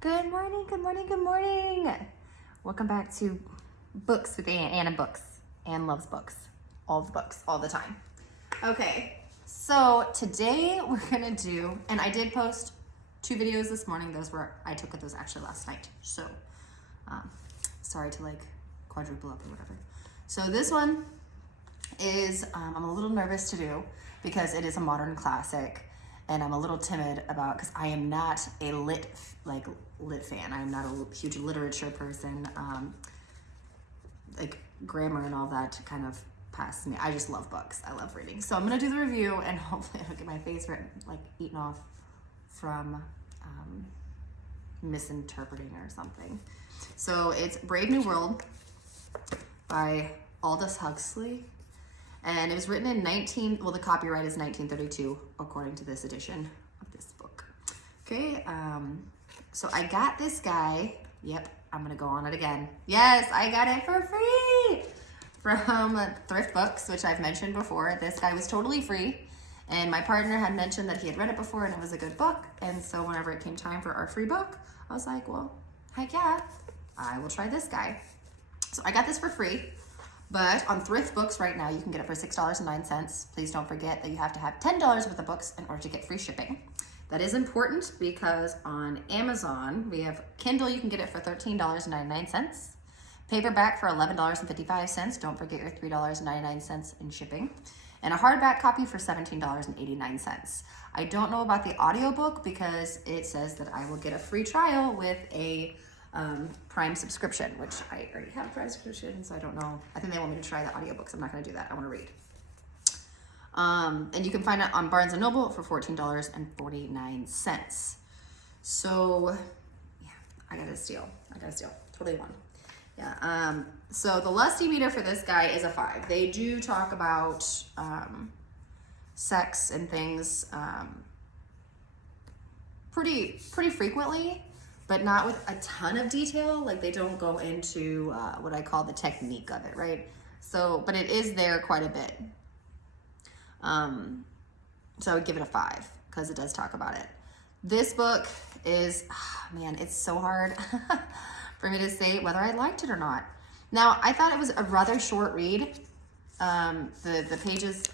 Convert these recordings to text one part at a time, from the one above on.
Good morning, good morning, good morning. Welcome back to Books with Anna Books. Anne loves books. All the books, all the time. Okay, so today we're gonna do, and I did post 2 videos this morning. I took those actually last night. So, sorry to like quadruple up or whatever. So this one is, I'm a little nervous to do because it is a modern classic. And I'm a little timid about, because I am not a lit fan. I am not a huge literature person. Like grammar and all that kind of passes me. I just love books. I love reading. So I'm gonna do the review and hopefully I don't get my face eaten off from misinterpreting or something. So it's Brave New World by Aldous Huxley. And it was written in the copyright is 1932, according to this edition of this book. Okay, so I got this guy. Yep, I'm gonna go on it again. Yes, I got it for free from Thrift Books, which I've mentioned before. This guy was totally free. And my partner had mentioned that he had read it before and it was a good book. And so whenever it came time for our free book, I was like, well, heck yeah, I will try this guy. So I got this for free. But on Thrift Books right now, you can get it for $6.09. Please don't forget that you have to have $10 worth of books in order to get free shipping. That is important because on Amazon, we have Kindle, you can get it for $13.99. Paperback for $11.55. Don't forget your $3.99 in shipping. And a hardback copy for $17.89. I don't know about the audiobook because it says that I will get a free trial with a Prime subscription, which I already have a Prime subscription, so I don't know. I think they want me to try the audiobooks. I'm not going to do that. I want to read. And you can find it on Barnes & Noble for $14.49. So, yeah, I got a steal. Totally won. Yeah. So the lusty meter for this guy is a 5. They do talk about sex and things pretty frequently, but not with a ton of detail. Like they don't go into what I call the technique of it, right? So, but it is there quite a bit. So I would give it a 5 because it does talk about it. This book is, man, it's so hard for me to say whether I liked it or not. Now, I thought it was a rather short read. The pages,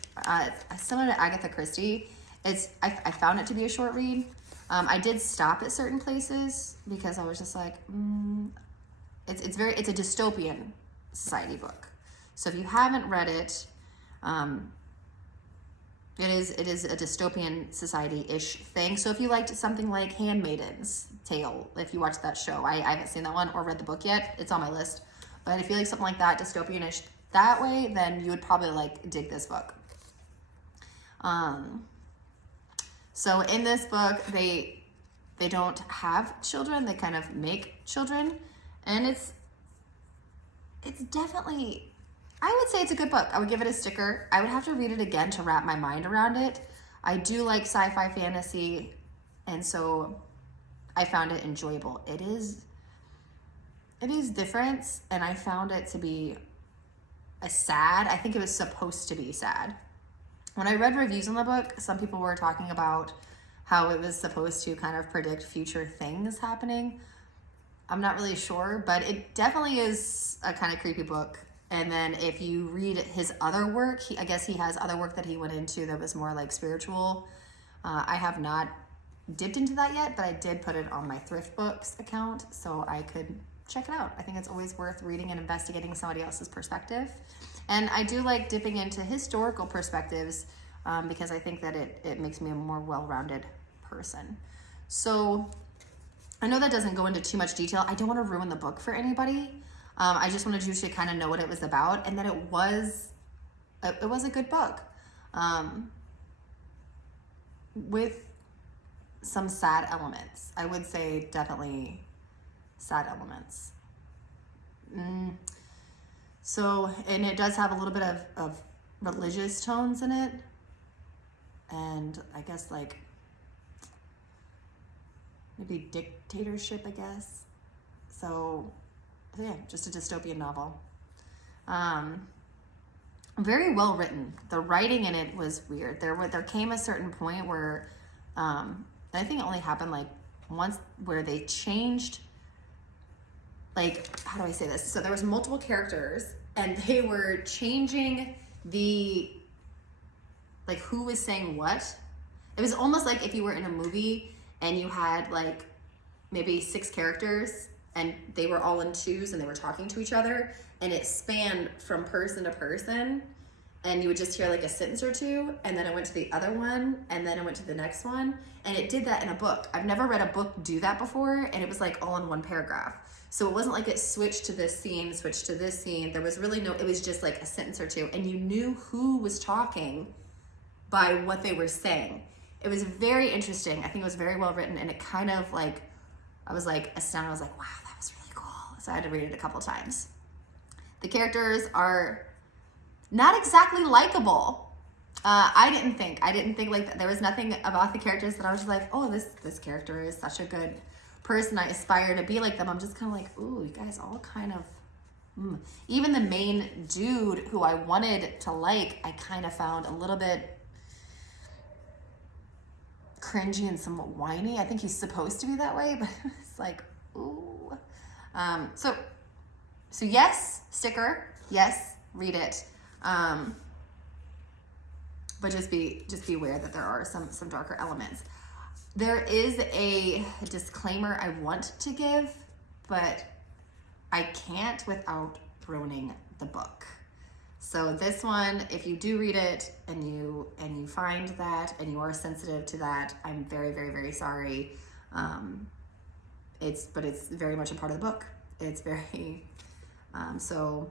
similar to Agatha Christie, I found it to be a short read. I did stop at certain places because I was just like, it's a dystopian society book. So if you haven't read it, it is a dystopian society-ish thing. So if you liked something like Handmaid's Tale, if you watched that show, I haven't seen that one or read the book yet. It's on my list. But if you like something like that, dystopian-ish that way, then you would probably dig this book. So in this book, they don't have children. They kind of make children, and it's definitely, I would say it's a good book. I would give it a sticker. I would have to read it again to wrap my mind around it. I do like sci-fi fantasy, and so I found it enjoyable. It is different, and I found it to be I think it was supposed to be sad. When I read reviews on the book, some people were talking about how it was supposed to kind of predict future things happening. I'm not really sure, but it definitely is a kind of creepy book. And then if you read his other work, I guess he has other work that he went into that was more like spiritual. I have not dipped into that yet, but I did put it on my Thrift Books account so I could check it out. I think it's always worth reading and investigating somebody else's perspective. And I do like dipping into historical perspectives because I think that it makes me a more well-rounded person. So I know that doesn't go into too much detail. I don't want to ruin the book for anybody. I just wanted you to kind of know what it was about and that it was a good book with some sad elements. I would say definitely sad elements. So, and it does have a little bit of religious tones in it. And I guess maybe dictatorship, I guess. So, yeah, just a dystopian novel. Very well written. The writing in it was weird. There came a certain point where, I think it only happened once where they changed, like, how do I say this? So there was multiple characters and they were changing the, like, who was saying what. It was almost like if you were in a movie and you had like maybe 6 characters and they were all in twos and they were talking to each other, and it spanned from person to person, and you would just hear like a sentence or two, and then it went to the other one, and then it went to the next one, and it did that in a book. I've never read a book do that before, and it was like all in one paragraph. So it wasn't like it switched to this scene, switched to this scene. There was really no, it was just like a sentence or two, and you knew who was talking by what they were saying. It was very interesting. I think it was very well written, and it kind of like, I was like astounded. I was like, wow, that was really cool. So I had to read it a couple times. The characters are not exactly likable. I didn't think like that. There was nothing about the characters that I was just like, oh, this character is such a good person. I aspire to be like them. I'm just kind of like, ooh, you guys all kind of, Even the main dude who I wanted to like, I kind of found a little bit cringy and somewhat whiny. I think he's supposed to be that way, but it's like, ooh. So yes, sticker. Yes, read it. But just be aware that there are some darker elements. There is a disclaimer I want to give, but I can't without ruining the book. So this one, if you do read it and you find that and you are sensitive to that, I'm very, very, very sorry. It's very much a part of the book. It's very, so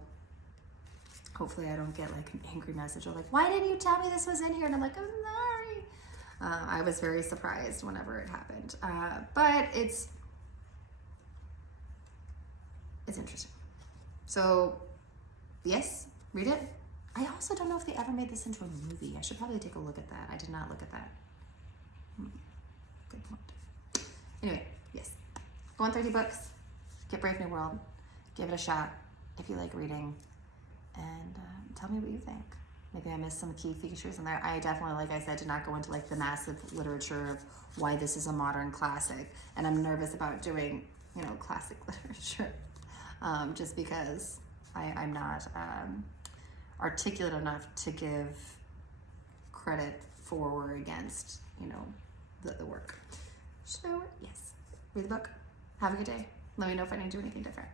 hopefully I don't get like an angry message or like, why didn't you tell me this was in here? And I'm like, I'm sorry. I was very surprised whenever it happened. But it's interesting. So yes, read it. I also don't know if they ever made this into a movie. I should probably take a look at that. I did not look at that. Good point. Anyway, yes. Go on 30 books. Get Brave New World. Give it a shot if you like reading. And tell me what you think. Maybe I missed some key features in there. I definitely, like I said, did not go into like the massive literature of why this is a modern classic. And I'm nervous about doing, classic literature. Just because I'm not articulate enough to give credit for or against, the work. So yes, read the book. Have a good day. Let me know if I need to do anything different.